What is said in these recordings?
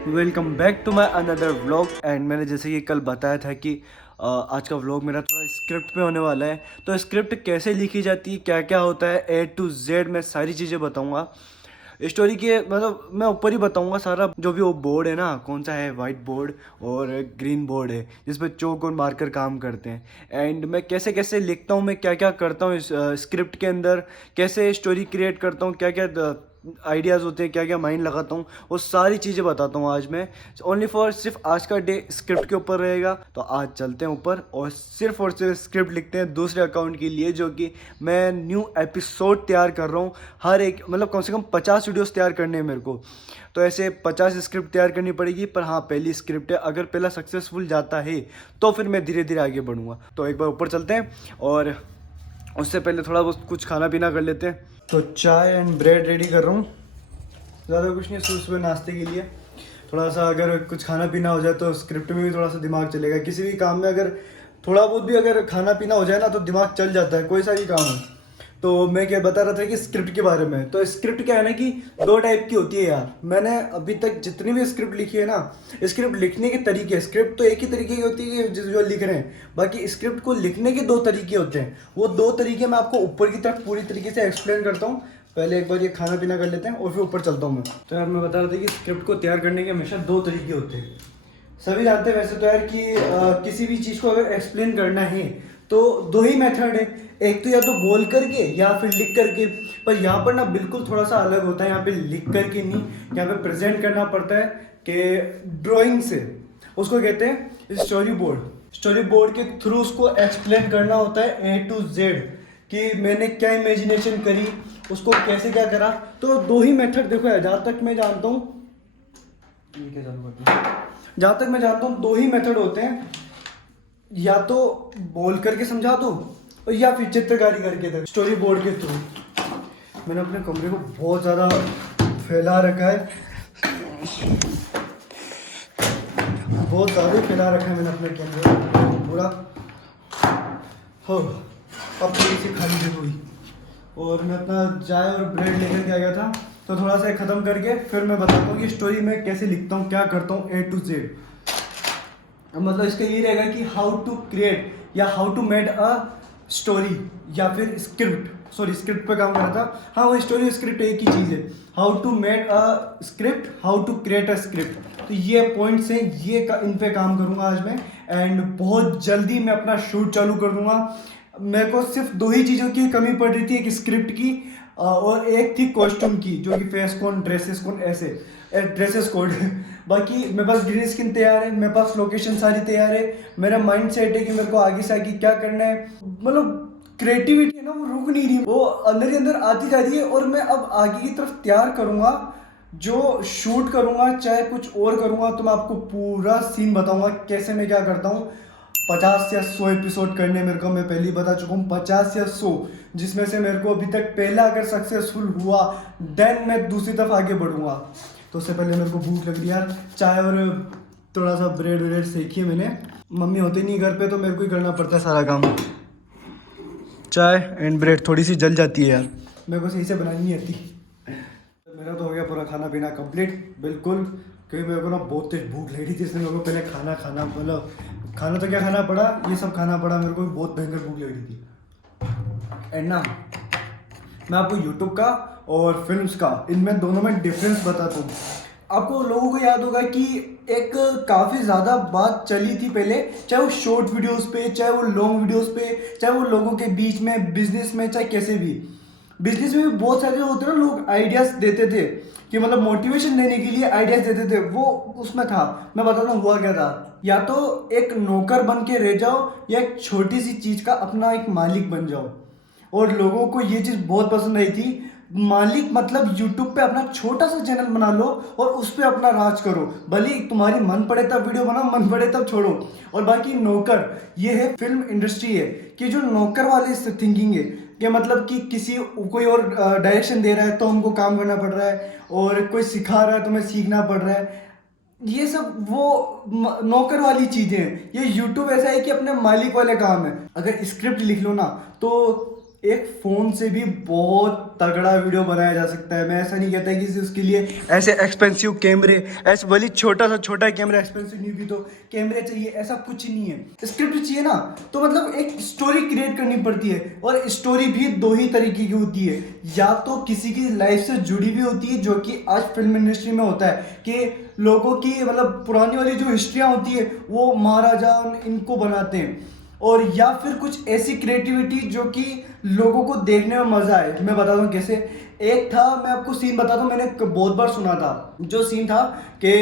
Welcome back to my another vlog. And मैंने जैसे कि कल बताया था कि आज का व्लॉग मेरा थोड़ा स्क्रिप्ट पे होने वाला है। तो स्क्रिप्ट कैसे लिखी जाती है, क्या क्या होता है, ए टू जेड मैं सारी चीज़ें बताऊंगा। स्टोरी के मतलब मैं ऊपर ही बताऊंगा सारा, जो भी वो बोर्ड है ना, कौन सा है, वाइट बोर्ड और ग्रीन बोर्ड है जिस पे चौक और मार्कर काम करते हैं। एंड मैं कैसे कैसे लिखता हूँ, मैं क्या क्या करता हूँ इस स्क्रिप्ट के अंदर, कैसे स्टोरी क्रिएट करता हूँ, क्या क्या आइडियाज़ होते हैं, क्या क्या माइंड लगाता हूँ, वो सारी चीज़ें बताता हूँ आज मैं। ओनली फॉर सिर्फ आज का डे स्क्रिप्ट के ऊपर रहेगा। तो आज चलते हैं ऊपर और सिर्फ स्क्रिप्ट लिखते हैं दूसरे अकाउंट के लिए, जो कि मैं न्यू एपिसोड तैयार कर रहा हूँ। हर एक मतलब कम से कम 50 वीडियोस तैयार करने हैं मेरे को। तो ऐसे 50 स्क्रिप्ट तैयार करनी पड़ेगी। पर हाँ, पहली स्क्रिप्ट है, अगर पहला सक्सेसफुल जाता है तो फिर मैं धीरे धीरे आगे बढ़ूँगा। तो एक बार ऊपर चलते हैं और उससे पहले थोड़ा बहुत कुछ खाना पीना कर लेते हैं। तो चाय एंड ब्रेड रेडी कर रहा हूँ। ज़्यादा कुछ नहीं, सुबह सुबह नाश्ते के लिए थोड़ा सा अगर कुछ खाना पीना हो जाए तो स्क्रिप्ट में भी थोड़ा सा दिमाग चलेगा। किसी भी काम में अगर थोड़ा बहुत भी अगर खाना पीना हो जाए ना तो दिमाग चल जाता है, कोई सा भी काम हो। तो मैं क्या बता रहा था कि स्क्रिप्ट के बारे में, तो स्क्रिप्ट क्या है ना कि दो टाइप की होती है यार। मैंने अभी तक जितनी भी स्क्रिप्ट लिखी है ना, स्क्रिप्ट लिखने के तरीके, स्क्रिप्ट तो एक ही तरीके की होती है जो लिख रहे हैं, बाकी स्क्रिप्ट को लिखने के दो तरीके होते हैं। वो दो तरीके मैं आपको ऊपर की तरफ पूरी तरीके से एक्सप्लेन करता हूँ। पहले एक बार ये खाना पीना कर लेते हैं और फिर ऊपर चलता हूँ मैं। तो यार मैं बता रहा था कि स्क्रिप्ट को तैयार करने के हमेशा दो तरीके होते हैं। सभी जानते हैं वैसे तो यार कि किसी भी चीज़ को अगर एक्सप्लेन करना है तो दो ही मेथड है। एक तो या तो बोल करके या फिर लिख करके। पर यहाँ पर ना बिल्कुल थोड़ा सा अलग होता है। यहाँ पे लिख करके नहीं, यहाँ पे प्रेजेंट करना पड़ता है कि ड्राइंग से। उसको कहते हैं स्टोरी बोर्ड। स्टोरी बोर्ड के थ्रू उसको एक्सप्लेन करना होता है ए टू जेड, कि मैंने क्या इमेजिनेशन करी, उसको कैसे क्या करा। तो दो ही मेथड देखो यार, जहाँ तक मैं जानता हूँ, ये क्या चालू करती है, जहाँ तक मैं जानता हूँ दो ही मेथड होते हैं। या तो बोल करके समझा दो या फिर चित्रकारी करके दो, स्टोरी बोर्ड के थ्रू। मैंने अपने कमरे को बहुत ज़्यादा फैला रखा है, बहुत ज़्यादा ही फैला रखा है मैंने अपने कमरे को पूरा। हो अब थोड़ी सी खाली जगह हुई और मैं अपना चाय और ब्रेड लेकर के आ गया था। तो थोड़ा सा ख़त्म करके फिर मैं बताता हूँ कि स्टोरी में कैसे लिखता हूँ, क्या करता हूँ ए टू जेड। मतलब इसका ये रहेगा कि हाउ टू क्रिएट या how to made a story या फिर स्क्रिप्ट। सॉरी, स्क्रिप्ट पे काम कर रहा था। हाँ, वो स्टोरी स्क्रिप्ट एक ही चीज़ है। How to made a script, how to create a script. तो ये पॉइंट्स हैं, इन पे काम करूँगा आज मैं। एंड बहुत जल्दी मैं अपना शूट चालू कर दूंगा। मेरे को सिर्फ दो ही चीज़ों की कमी पड़ रही थी, एक स्क्रिप्ट की और एक थी कॉस्ट्यूम की, जो कि फेस कोड, ड्रेसेस कोड, ऐसे ड्रेसेस कोड। बाकी मेरे पास ग्रीन स्किन तैयार है, मेरे पास लोकेशन सारी तैयार है, मेरा माइंड सेट है कि मेरे को आगे से आगे क्या करना है। मतलब क्रिएटिविटी है ना, वो रुक नहीं रही, वो अंदर ही अंदर आती जा रही है। और मैं अब आगे की तरफ तैयार करूंगा, जो शूट करूंगा चाहे कुछ और करूंगा, तो मैं आपको पूरा सीन बताऊंगा कैसे मैं क्या करता हूँ। 50 या 100 एपिसोड करने मेरे को, मैं पहले ही बता चुका हूँ, 50 या 100, जिसमें से मेरे को अभी तक पहला अगर सक्सेसफुल हुआ देन मैं दूसरी तरफ आगे बढ़ूंगा। तो उससे पहले मेरे को भूख लग रही है यार। चाय और थोड़ा सा ब्रेड व्रेड सेकी है मैंने। मम्मी होती नहीं घर पे तो मेरे को ही करना पड़ता है सारा काम। चाय एंड ब्रेड थोड़ी सी जल जाती है यार, मेरे को सही से बनानी नहीं आती। मेरा तो हो गया पूरा खाना पीना कंप्लीट बिल्कुल, क्योंकि मेरे को ना बहुत तेज भूख लगी थी, इसलिए मेरे को पहले खाना खाना मतलब खाना तो क्या खाना पड़ा, ये सब खाना पड़ा। मेरे को भी बहुत भयंकर भूख लगी थी। एंड ना मैं आपको यूट्यूब का और फिल्म्स का, इनमें दोनों में डिफरेंस बताता हूँ। आपको लोगों को याद होगा कि एक काफ़ी ज़्यादा बात चली थी पहले, चाहे वो शॉर्ट वीडियोस पे, चाहे वो लॉन्ग वीडियोस पे, चाहे वो लोगों के बीच में, बिजनेस में, चाहे कैसे भी। बिजनेस में भी बहुत सारे होते हैं ना, लोग आइडियाज़ देते थे कि मतलब मोटिवेशन देने के लिए आइडियाज़ देते थे। वो उसमें था, मैं बताता हूँ हुआ क्या था। या तो एक नौकर बन के रह जाओ या एक छोटी सी चीज़ का अपना एक मालिक बन जाओ। और लोगों को ये चीज़ बहुत पसंद आई थी। मालिक मतलब यूट्यूब पे अपना छोटा सा चैनल बना लो और उस पर अपना राज करो, भले तुम्हारी मन पड़े तब वीडियो बनाओ, मन पड़े तब छोड़ो। और बाकी नौकर, ये है फिल्म इंडस्ट्री है कि जो नौकर वाली थिंकिंग है कि मतलब कि किसी कोई और डायरेक्शन दे रहा है तो हमको काम करना पड़ रहा है, और कोई सिखा रहा है तो हमें सीखना पड़ रहा है। ये सब वो नौकर वाली चीजें हैं। ये यूट्यूब ऐसा है कि अपने मालिक वाले काम है। अगर स्क्रिप्ट लिख लो ना तो एक फ़ोन से भी बहुत तगड़ा वीडियो बनाया जा सकता है। मैं ऐसा नहीं कहता कि उसके लिए ऐसे एक्सपेंसिव कैमरे, ऐसे भले छोटा सा छोटा कैमरा एक्सपेंसिव नहीं भी तो कैमरे चाहिए, ऐसा कुछ नहीं है। स्क्रिप्ट चाहिए ना तो मतलब एक स्टोरी क्रिएट करनी पड़ती है, और स्टोरी भी दो ही तरीके की होती है। या तो किसी की लाइफ से जुड़ी हुई होती है, जो कि आज फिल्म इंडस्ट्री में होता है कि लोगों की मतलब पुरानी वाली जो हिस्ट्रियाँ होती है वो महाराजा इनको बनाते हैं, और या फिर कुछ ऐसी क्रिएटिविटी जो कि लोगों को देखने में मजा आए। मैं बता दूं कैसे। एक था, मैं आपको सीन बताता हूँ, मैंने बहुत बार सुना था। जो सीन था कि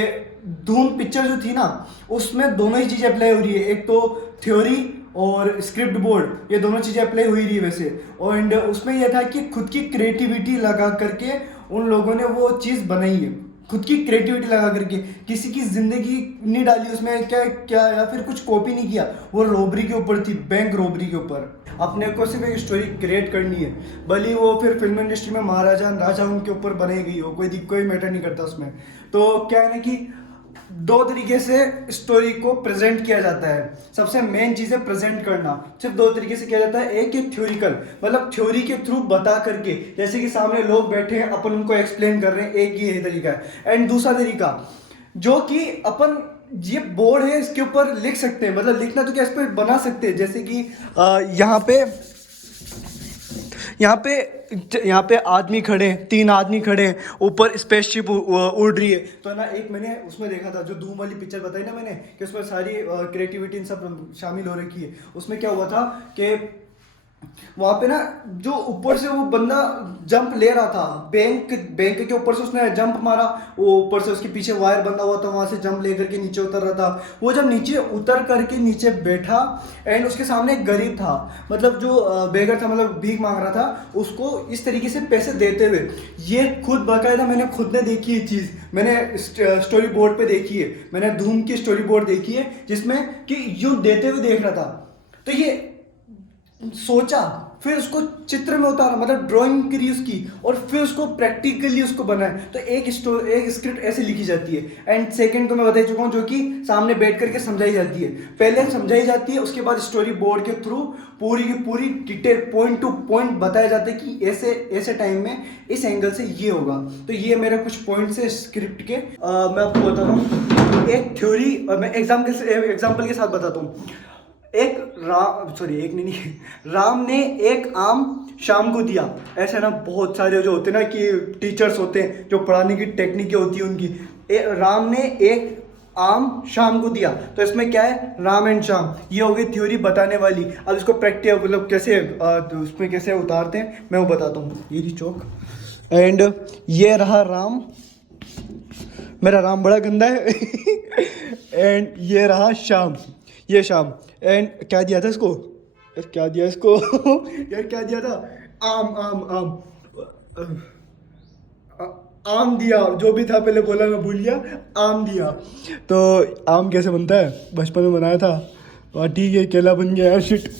धूम पिक्चर जो थी ना, उसमें दोनों ही चीज़ें अप्लाई हो रही है। एक तो थ्योरी और स्क्रिप्ट बोर्ड, ये दोनों चीज़ें अप्लाई हो ही रही है वैसे। और उसमें यह था कि खुद की क्रिएटिविटी लगा करके उन लोगों ने वो चीज़ बनाई है, खुद की क्रिएटिविटी लगा करके। किसी की जिंदगी नहीं डाली उसमें, क्या क्या या फिर कुछ कॉपी नहीं किया। वो रॉबरी के ऊपर थी, बैंक रॉबरी के ऊपर। अपने को सिर्फ एक स्टोरी क्रिएट करनी है, भले वो फिर फिल्म इंडस्ट्री में महाराजा राजा उनके ऊपर बनाई गई हो, कोई मैटर नहीं करता उसमें। तो क्या है ना कि दो तरीके से स्टोरी को प्रेजेंट किया जाता है। सबसे मेन चीज़ है प्रेजेंट करना। सिर्फ दो तरीके से किया जाता है। एक है थ्योरिकल, मतलब थ्योरी के थ्रू बता करके, जैसे कि सामने लोग बैठे हैं, अपन उनको एक्सप्लेन कर रहे हैं, एक ये तरीका है। एंड दूसरा तरीका जो कि अपन ये बोर्ड है इसके ऊपर लिख सकते हैं, मतलब लिखना तो क्या, इस पर बना सकते हैं। जैसे कि यहाँ पे आदमी खड़े हैं, 3 आदमी खड़े हैं, ऊपर स्पेसशिप उड़ रही है। तो ना एक मैंने उसमें देखा था, जो धूम वाली पिक्चर बताई ना मैंने, कि उसमें सारी क्रिएटिविटी इन सब शामिल हो रखी है। उसमें क्या हुआ था कि वहां पे ना जो ऊपर से वो बंदा जंप ले रहा था, बैंक के ऊपर से उसने जंप मारा, वो ऊपर से उसके पीछे वायर बंधा हुआ था, वहां से जंप लेकर के नीचे उतर रहा था। वो जब नीचे उतर करके नीचे बैठा, एंड उसके सामने एक गरीब था, मतलब जो बेगर था, मतलब भीख मांग रहा था, उसको इस तरीके से पैसे देते हुए। ये खुद बाकायदा मैंने खुद ने देखी है चीज़, मैंने स्टोरी बोर्ड पे देखी है, मैंने धूम की स्टोरी बोर्ड देखी है, जिसमें कि यूं देते हुए देख रहा था। तो ये सोचा, फिर उसको चित्र में उतारा, मतलब ड्राइंग करी उसकी, और फिर उसको प्रैक्टिकली उसको बनाया। तो एक स्क्रिप्ट ऐसे लिखी जाती है। एंड सेकंड तो मैं बता चुका हूँ, जो कि सामने बैठ करके समझाई जाती है। पहले समझाई जाती है, उसके बाद स्टोरी बोर्ड के थ्रू पूरी की पूरी डिटेल पॉइंट टू पॉइंट बताया जाता है कि ऐसे ऐसे टाइम में इस एंगल से ये होगा। तो ये मेरे कुछ पॉइंट्स है स्क्रिप्ट के। मैं आपको बताता हूँ एक थ्योरी, मैं एग्जाम्पल के साथ बताता हूँ। राम ने एक आम शाम को दिया। ऐसे ना बहुत सारे जो होते हैं ना कि टीचर्स होते हैं, जो पढ़ाने की टेक्निक होती है उनकी। राम ने एक आम शाम को दिया। तो इसमें क्या है, राम एंड शाम, ये हो गई थ्योरी बताने वाली। अब इसको प्रैक्टिकल मतलब कैसे उसमें कैसे उतारते हैं मैं वो बताता हूँ। ये जी चौक, एंड ये रहा राम, मेरा राम बड़ा गंदा है एंड ये रहा शाम, ये शाम। एंड क्या दिया था इसको, यार क्या दिया इसको यार क्या दिया था, आम आम आम आम दिया, जो भी था पहले बोला मैं भूल गया, आम दिया। तो आम कैसे बनता है, बचपन में बनाया था, और ठीक है केला बन गया यार, शिट।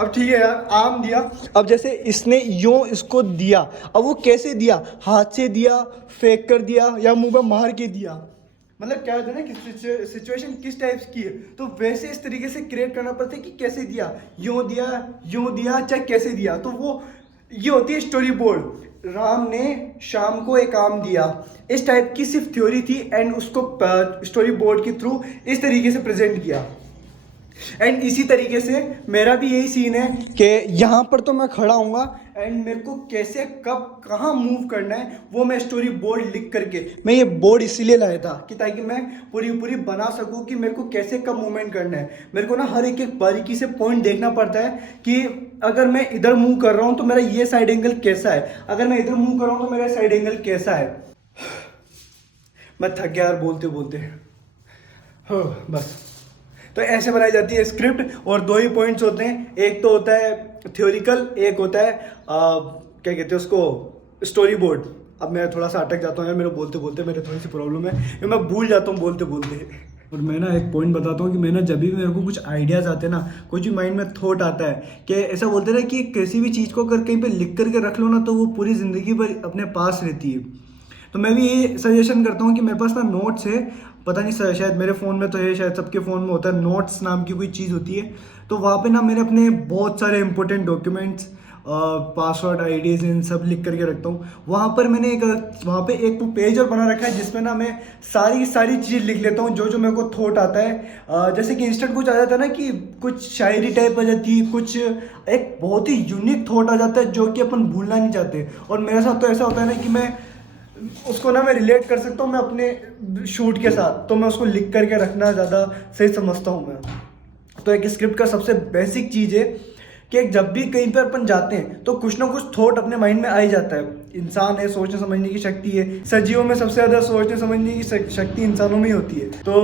अब ठीक है यार, आम दिया। अब जैसे इसने यूं इसको दिया, अब वो कैसे दिया, हाथ से दिया, फेंक कर दिया, या मुंह में मार के दिया, मतलब क्या होता है ना कि सिचुएशन किस टाइप की है। तो वैसे इस तरीके से क्रिएट करना पड़ता है कि कैसे दिया, यूं दिया चाहे कैसे दिया। तो वो ये होती है स्टोरी बोर्ड। राम ने शाम को एक आम दिया, इस टाइप की सिर्फ थ्योरी थी, एंड उसको स्टोरी बोर्ड के थ्रू इस तरीके से प्रेजेंट किया। एंड इसी तरीके से मेरा भी यही सीन है कि यहाँ पर तो मैं खड़ा हूँगा, एंड मेरे को कैसे कब कहाँ मूव करना है वो मैं स्टोरी बोर्ड लिख करके, मैं ये बोर्ड इसीलिए लाया था कि ताकि मैं पूरी बना सकूँ कि मेरे को कैसे कब मूवमेंट करना है। मेरे को ना हर एक बारीकी से पॉइंट देखना पड़ता है कि अगर मैं इधर मूव कर रहा हूँ तो मेरा ये साइड एंगल कैसा है, अगर मैं इधर मूव कर रहा हूँ तो मेरा साइड एंगल कैसा है। मैं थक गया यार बोलते बोलते, हो बस। तो ऐसे बनाई जाती है स्क्रिप्ट, और दो ही पॉइंट्स होते हैं, एक तो होता है थ्योरिकल, एक होता है क्या कहते हैं उसको, स्टोरी बोर्ड। अब मैं थोड़ा सा अटक जाता हूँ यार, मेरे बोलते बोलते मेरे थोड़ी सी प्रॉब्लम है, कि मैं भूल जाता हूँ बोलते बोलते। और मैं ना एक पॉइंट बताता हूँ कि मैं ना जब भी मेरे को कुछ आइडियाज़ आते हैं ना, कुछ भी माइंड में थॉट आता है, कि ऐसा बोलते हैं कि किसी भी चीज़ को अगर कहीं पे लिख करके रख लो ना, तो वो पूरी ज़िंदगी भर अपने पास रहती है। तो मैं भी ये सजेशन करता हूँ कि मेरे पास ना नोट्स है, पता नहीं शायद मेरे फ़ोन में तो है, शायद सबके फ़ोन में होता है, नोट्स नाम की कोई चीज़ होती है। तो वहाँ पे ना मेरे अपने बहुत सारे इंपॉर्टेंट डॉक्यूमेंट्स पासवर्ड, आईडीज इन सब लिख करके रखता हूँ। वहाँ पे एक पेज और बना रखा है जिसमें ना मैं सारी की सारी चीज़ लिख लेता हूँ, जो जो मेरे को थॉट आता है। जैसे कि इंस्टेंट कुछ आ जाता है ना, कि कुछ शायरी टाइप आ जाती है, कुछ एक बहुत ही यूनिक थॉट आ जाता है जो कि अपन भूलना नहीं चाहते। और मेरे साथ तो ऐसा होता है ना कि मैं उसको ना मैं रिलेट कर सकता हूँ मैं अपने शूट के साथ, तो मैं उसको लिख करके रखना ज़्यादा सही समझता हूँ मैं। तो एक स्क्रिप्ट का सबसे बेसिक चीज़ है कि जब भी कहीं पर अपन जाते हैं तो कुछ ना कुछ थॉट अपने माइंड में आ ही जाता है। इंसान है, सोचने समझने की शक्ति है, सजीवों में सबसे ज़्यादा सोचने समझने की शक्ति इंसानों में ही होती है। तो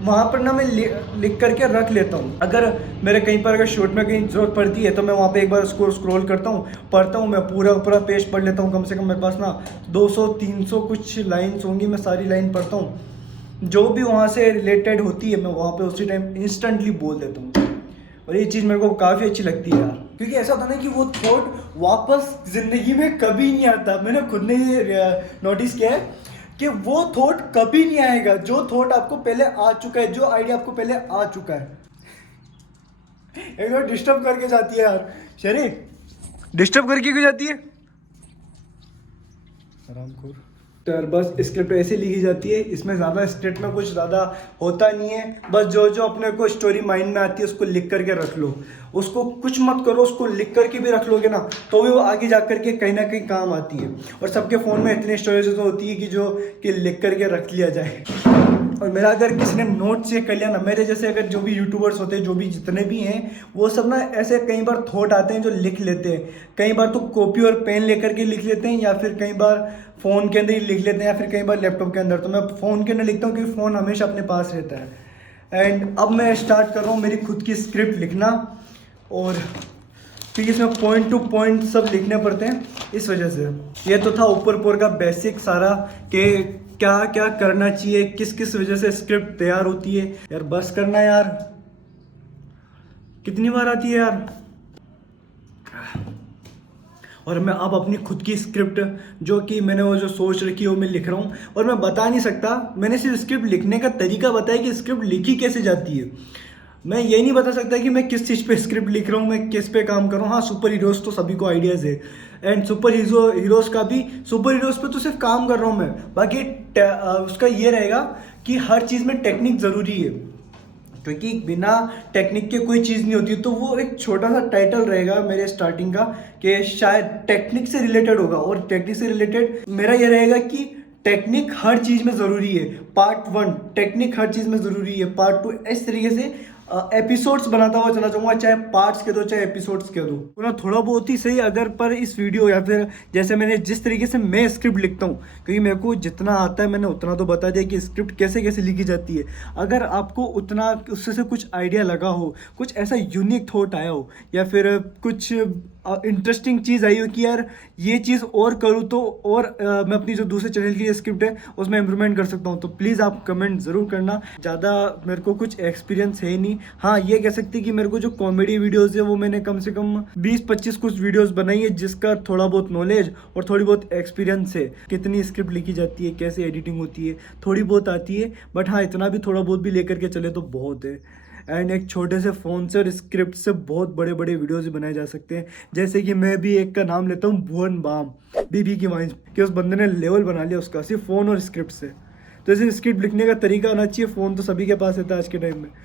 वहाँ पर ना मैं लिख करके रख लेता हूँ। अगर मेरे कहीं पर अगर शूट में कहीं ज़रूरत पड़ती है तो मैं वहाँ पे एक बार उसको स्क्रॉल करता हूँ, पढ़ता हूँ, मैं पूरा पेज पढ़ लेता हूँ। कम से कम मेरे पास ना 200-300 कुछ लाइन्स होंगी, मैं सारी लाइन पढ़ता हूँ। जो भी वहाँ से रिलेटेड होती है मैं वहाँ पे उसी टाइम इंस्टेंटली बोल देता हूँ। और ये चीज़ मेरे को काफ़ी अच्छी लगती है यार, क्योंकि ऐसा होता है ना कि वो थॉट वापस ज़िंदगी में कभी नहीं आता। मैंने खुद ने ये नोटिस किया है कि वो थॉट कभी नहीं आएगा जो थॉट आपको पहले आ चुका है, जो आइडिया आपको पहले आ चुका है। एक बार डिस्टर्ब करके जाती है यार, शरी डिस्टर्ब करके क्यों जाती है आरामखोर। तो यार बस स्क्रिप्ट ऐसे लिखी जाती है, इसमें ज़्यादा स्क्रिप्ट में कुछ ज़्यादा होता नहीं है। बस जो जो अपने को स्टोरी माइंड में आती है उसको लिख करके रख लो, उसको कुछ मत करो, उसको लिख करके भी रख लोगे ना तो भी वो आगे जा करके कहीं ना कहीं काम आती है। और सबके फ़ोन में इतनी स्टोरेज तो होती है कि जो कि लिख करके रख लिया जाए। और मेरा अगर किसी ने नोट चेक कर लिया ना, मेरे जैसे अगर जो भी यूट्यूबर्स होते हैं, जो भी जितने भी हैं, वो सब ना ऐसे कई बार थॉट आते हैं जो लिख लेते हैं। कई बार तो कॉपी और पेन लेकर के लिख लेते हैं, या फिर कई बार फ़ोन के अंदर ही लिख लेते हैं, या फिर कई बार लैपटॉप के अंदर। तो मैं फ़ोन के अंदर लिखता हूँ क्योंकि फ़ोन हमेशा अपने पास रहता है। एंड अब मैं स्टार्ट कर रहा हूँ मेरी खुद की स्क्रिप्ट लिखना, और फिर इसमें पॉइंट टू पॉइंट सब लिखने पड़ते हैं। इस वजह से ये तो था ऊपर का बेसिक सारा कि क्या क्या करना चाहिए, किस किस वजह से स्क्रिप्ट तैयार होती है। यार बस करना यार, कितनी बार आती है यार। और मैं अब अपनी खुद की स्क्रिप्ट जो कि मैंने वो जो सोच रखी है वो मैं लिख रहा हूँ। और मैं बता नहीं सकता, मैंने सिर्फ स्क्रिप्ट लिखने का तरीका बताया कि स्क्रिप्ट लिखी कैसे जाती है। मैं ये नहीं बता सकता कि मैं किस चीज़ पे स्क्रिप्ट लिख रहा हूँ, मैं किस पे काम कर रहा हूँ। हाँ, सुपर हीरोज़ तो सभी को आइडियाज़ है, एंड हीरोज़ का भी, सुपर हीरोज़ पे तो सिर्फ काम कर रहा हूँ मैं। बाकी उसका ये रहेगा कि हर चीज़ में टेक्निक ज़रूरी है, क्योंकि बिना टेक्निक के कोई चीज़ नहीं होती। तो वो एक छोटा सा टाइटल रहेगा मेरे स्टार्टिंग का कि शायद टेक्निक से रिलेटेड होगा। और टेक्निक से रिलेटेड मेरा ये रहेगा कि टेक्निक हर चीज़ में ज़रूरी है। पार्ट 1 टेक्निक हर चीज़ में ज़रूरी है, पार्ट 2 इस तरीके से एपिसोड्स बनाता हुआ चला जाऊंगा, चाहे पार्ट्स के दो चाहे एपिसोड्स के दो। तो थोड़ा बहुत ही सही अगर पर इस वीडियो या फिर जैसे मैंने जिस तरीके से मैं स्क्रिप्ट लिखता हूँ, क्योंकि मेरे को जितना आता है मैंने उतना तो बता दिया कि स्क्रिप्ट कैसे कैसे लिखी जाती है। अगर आपको उतना उससे से कुछ आइडिया लगा हो, कुछ ऐसा यूनिक थॉट आया हो, या फिर कुछ इंटरेस्टिंग चीज़ आई हो कि यार ये चीज़ और करूँ तो और मैं अपनी जो दूसरे चैनल की स्क्रिप्ट है उसमें इम्प्रूवमेंट कर सकता हूँ, तो प्लीज़ आप कमेंट ज़रूर करना। ज़्यादा मेरे को कुछ एक्सपीरियंस है ही नहीं। हाँ, ये कह सकते कि मेरे को जो कॉमेडी वीडियोज़ है वो मैंने कम से कम 20-25 कुछ वीडियोज़ बनाई है, जिसका थोड़ा बहुत नॉलेज और थोड़ी बहुत एक्सपीरियंस है। कितनी स्क्रिप्ट लिखी जाती है, कैसे एडिटिंग होती है, थोड़ी बहुत आती है। बट हाँ, इतना भी थोड़ा बहुत भी लेकर के चले तो बहुत है। एंड एक छोटे से फ़ोन से और स्क्रिप्ट से बहुत बड़े बड़े वीडियोज़ बनाए जा सकते हैं। जैसे कि मैं भी एक का नाम लेता हूँ, भुवन बाम, बीबी की वाइन्स, कि उस बंदे ने लेवल बना लिया उसका सिर्फ फ़ोन और स्क्रिप्ट से। तो ऐसे स्क्रिप्ट लिखने का तरीका आना चाहिए। फ़ोन तो सभी के पास रहता है आज के टाइम में।